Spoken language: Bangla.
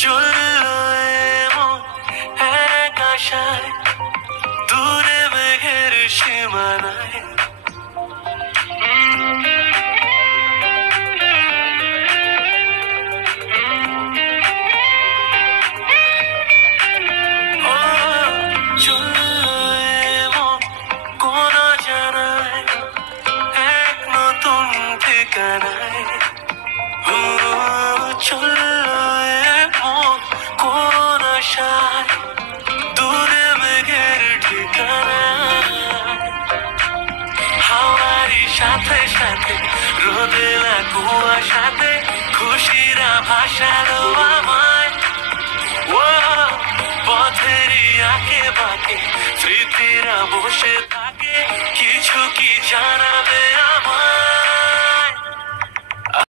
চললো এমন এক আশায় দূরে মেঘের সীমানায়। ও চললো এমন কোন জানায় এক নতুন ঠিকানায়। ও চললো এমন কোন আশায় দূরে মেঘের ঠিকানায়। হাওয়ারি সাথে সাথে রোদেলা কুয়াশাতে খুশিরা ভাসালো আমায়। ও পথেরই আঁকে বাঁকে স্মৃতিরা বসে